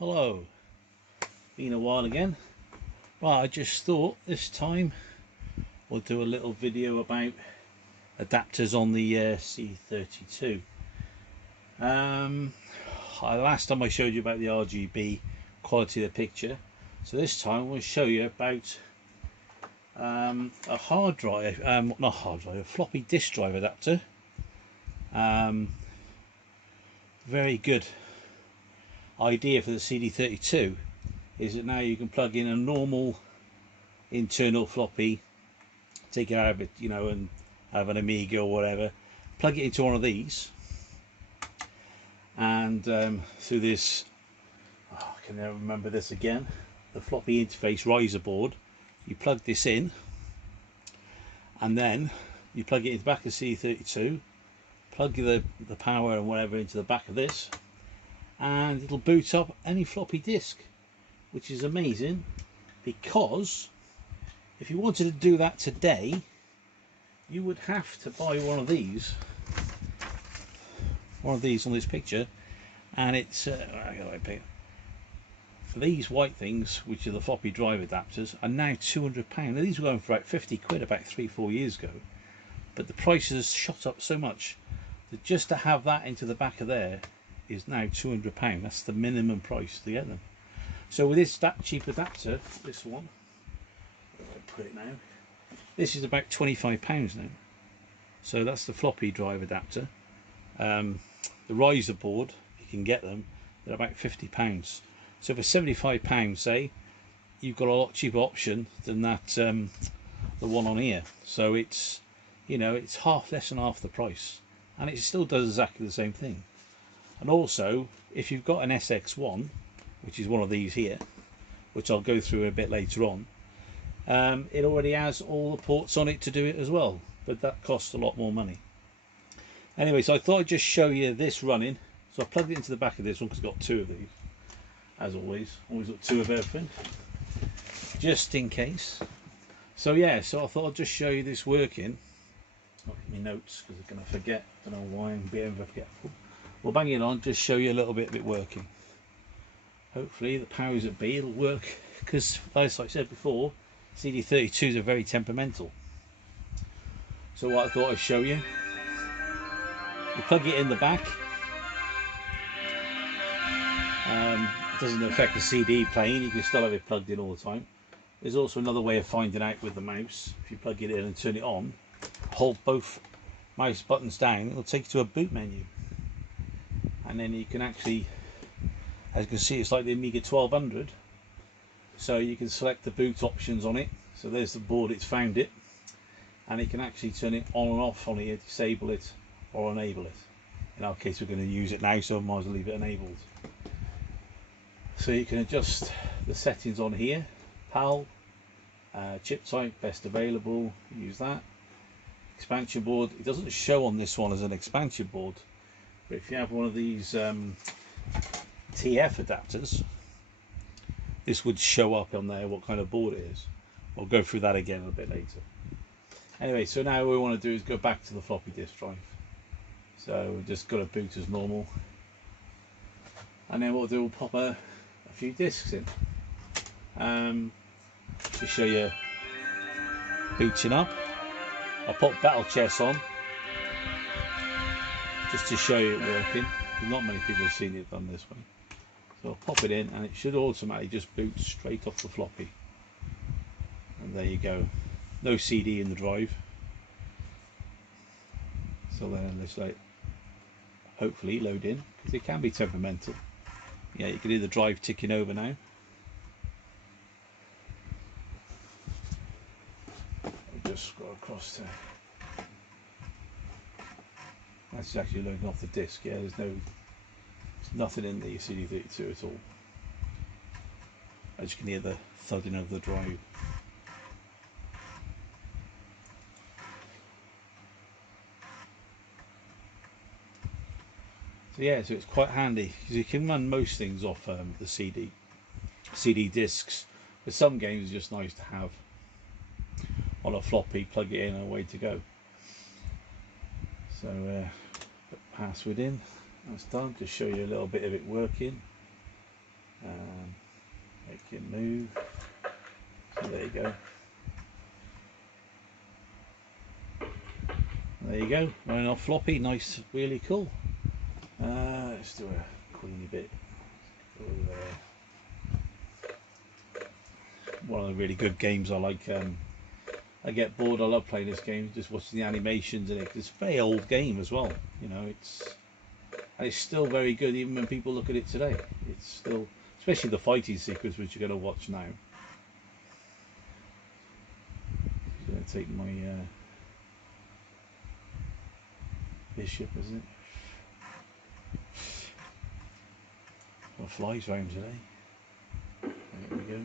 Hello, been a while again. Well, I just thought this time we'll do a little video about adapters on the cd32. Last time I showed you about the RGB quality of the picture, so this time we'll show you about a hard drive, not hard drive, a floppy disk drive adapter. Very good idea for the cd32 is that now you can plug in a normal internal floppy, take it out of it, and have an Amiga or whatever, plug it into one of these, and through this, I can never remember this again, the floppy interface riser board, you plug this in, and then you plug it into the back of the cd32, plug the power and whatever into the back of this, and it'll boot up any floppy disk, which is amazing, because if you wanted to do that today, you would have to buy one of these on this picture, and it's for these white things, which are the floppy drive adapters, are now £200. Now, these were going for about 50 quid about 3-4 years ago, but the prices shot up so much that just to have that into the back of there is now £200. That's the minimum price to get them. So with this cheap adapter, this one, where do I put it now? This is about £25 now. So that's the floppy drive adapter. The riser board, you can get them, they're about £50. So for £75, say, you've got a lot cheaper option than that, the one on here. So it's, it's less than half the price, and it still does exactly the same thing. And also, if you've got an SX1, which is one of these here, which I'll go through a bit later on, it already has all the ports on it to do it as well, but that costs a lot more money. Anyway, so I thought I'd just show you this running. So I plugged it into the back of this one because it's got two of these, as always got two of everything, just in case. So yeah, so I thought I'd just show you this working. Not in my notes because I'm going to forget. Don't know why I'm being forgetful. We'll bang it on, just show you a little bit of it working. Hopefully the powers that be, it'll work, because as I said before, cd32s are very temperamental. So what I thought I'd show you, you plug it in the back. It doesn't affect the CD playing, you can still have it plugged in all the time. There's also another way of finding out with the mouse. If you plug it in and turn it on, hold both mouse buttons down, it'll take you to a boot menu. And then you can actually, as you can see, it's like the Amiga 1200, so you can select the boot options on it. So there's the board, it's found it, and it can actually turn it on and off on here, disable it or enable it. In our case, we're going to use it now, so I might as well leave it enabled. So you can adjust the settings on here, PAL, chip type, best available, use that. Expansion board, it doesn't show on this one as an expansion board, but if you have one of these TF adapters, this would show up on there what kind of board it is. We'll go through that again a bit later. Anyway, so now what we want to do is go back to the floppy disk drive. So we've just got to boot as normal, and then what we'll do, we'll pop a few discs in to show you booting up. I'll pop Battle Chess on just to show you it working. Not many people have seen it done this way. So I'll pop it in, and it should automatically just boot straight off the floppy. And there you go. No CD in the drive. So then let's hopefully load in, because it can be temperamental. Yeah, you can hear the drive ticking over now. I'll just scroll across to. That's actually loading off the disk. Yeah, there's nothing in the cd32 at all. As you can hear the thudding of the drive. So yeah, so it's quite handy because you can run most things off the CD discs, but some games are just nice to have on a floppy, plug it in and away to go. So put password in, that's done. Just show you a little bit of it working. Make it move. So there you go. There you go, running off floppy, nice, really cool. Let's do a queenie bit over there. One of the really good games I like. I get bored, I love playing this game, just watching the animations in it. It's a very old game as well, you know, and it's still very good even when people look at it today. It's still, especially the fighting sequence which you're going to watch now. I'm going to take my bishop, isn't it? Well, flies round today. There we go.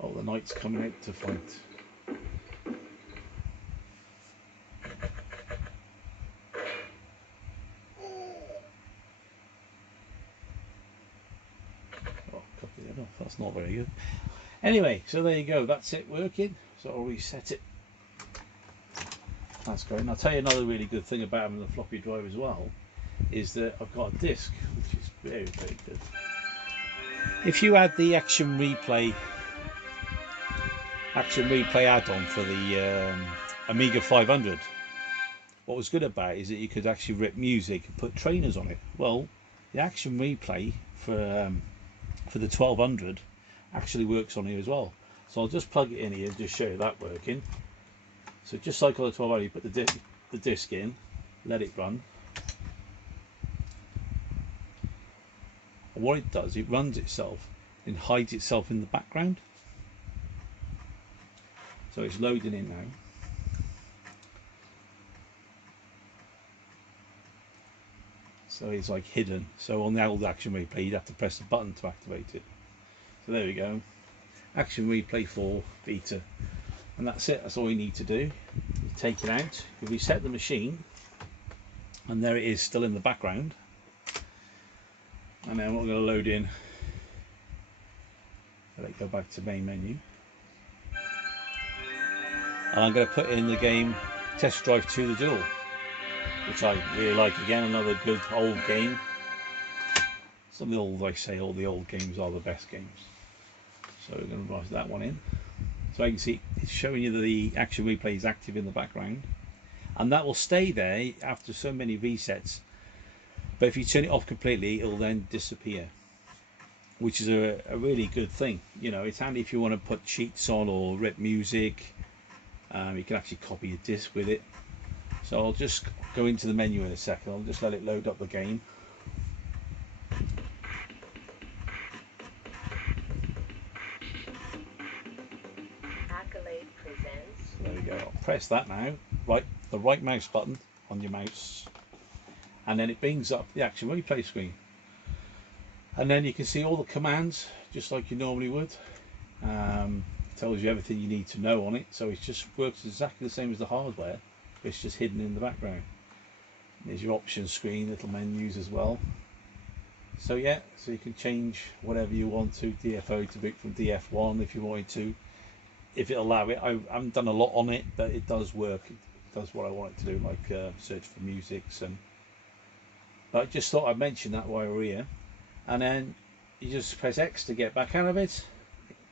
Oh, the knight's coming out to fight. Oh, cut the head off. That's not very good. Anyway, so there you go. That's it working. So I'll reset it. That's great. And I'll tell you another really good thing about having the floppy drive as well, is that I've got a disc, which is very, very good. If you add the action replay add-on for the Amiga 500, what was good about it is that you could actually rip music and put trainers on it. Well, the action replay for the 1200 actually works on here as well. So I'll just plug it in here and just show you that working. So just like on the 1200, you put the disc in, let it run. And what it does, it runs itself and hides itself in the background. So it's loading in now. So it's like hidden. So on the old action replay, you'd have to press the button to activate it. So there we go. Action replay 4 beta. And that's it, that's all you need to do. You take it out, you reset the machine, and there it is still in the background. And then we're going to load in, let it go back to main menu. And I'm going to put in the game Test Drive 2 The Duel, which I really like. Again, another good old game. Some of the old, like I say, all the old games are the best games. So we're going to write that one in. So you can see it's showing you that the action replay is active in the background, and that will stay there after so many resets. But if you turn it off completely, it'll then disappear, which is a really good thing. You know, it's handy if you want to put cheats on or rip music. You can actually copy a disc with it. So I'll just go into the menu in a second. I'll just let it load up the game. There we go. I'll press that now. The right mouse button on your mouse, and then it brings up the action replay screen. And then you can see all the commands just like you normally would. Tells you everything you need to know on it. So it just works exactly the same as the hardware, but it's just hidden in the background. And there's your options screen, little menus as well. So yeah, so you can change whatever you want to, DFO to boot from DF1 if you wanted to. If it'll allow it. I haven't done a lot on it, but it does work. It does what I want it to do, like search for musics. But I just thought I'd mention that while we're here. And then you just press X to get back out of it.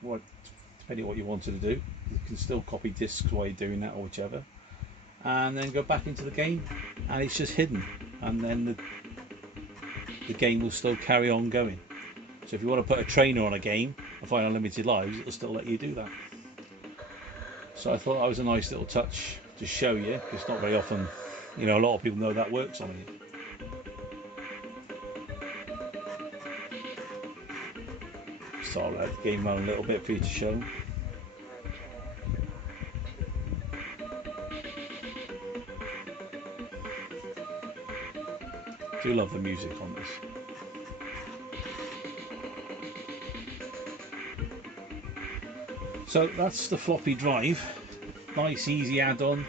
Depending on what you wanted to do. You can still copy discs while you're doing that, or whichever. And then go back into the game, and it's just hidden. And then the game will still carry on going. So if you want to put a trainer on a game and find unlimited lives, it'll still let you do that. So I thought that was a nice little touch to show you. It's not very often, you know, a lot of people know that works on it. So I'll let the game run a little bit for you to show. I do love the music on this. So that's the floppy drive. Nice easy add-on,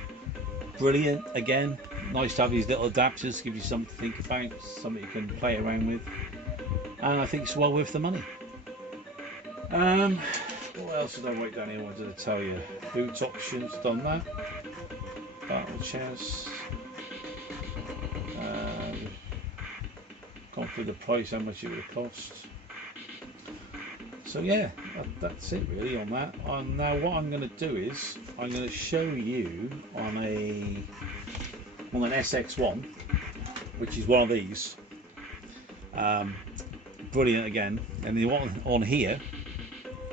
brilliant. Again, nice to have these little adapters, give you something to think about, something you can play around with, and I think it's well worth the money. What else did I write down here? What did I tell you? Boot options, done that. Battle chess. Gone through the price, how much it would have cost. So yeah, that's it really on that. Now what I'm going to do is I'm going to show you on an SX1, which is one of these. Brilliant again. And the one on here,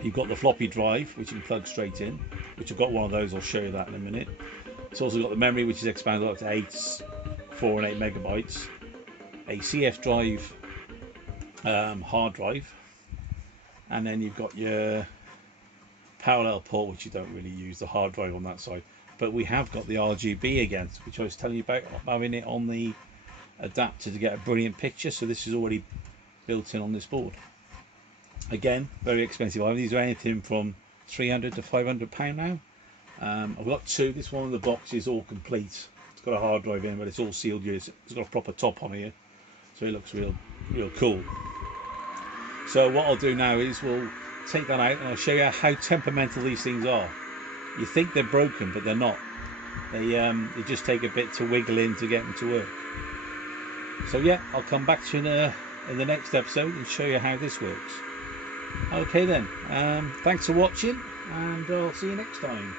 you've got the floppy drive, which you can plug straight in, which I've got one of those. I'll show you that in a minute. It's also got the memory, which is expanded up to 4 and 8 megabytes. A CF drive, hard drive, and then you've got your parallel port, which you don't really use the hard drive on that side. But we have got the RGB again, which I was telling you about, having it on the adapter to get a brilliant picture. So this is already built in on this board. Again, very expensive. These are anything from £300 to £500 now. I've got two. This one of the box is all complete. It's got a hard drive in, but it's all sealed. It's got a proper top on here, so it looks real cool. So what I'll do now is we'll take that out and I'll show you how temperamental these things are. You think they're broken, but they're not. They just take a bit to wiggle in to get them to work. So yeah, I'll come back to you in the next episode and show you how this works. Okay then, thanks for watching, and I'll see you next time.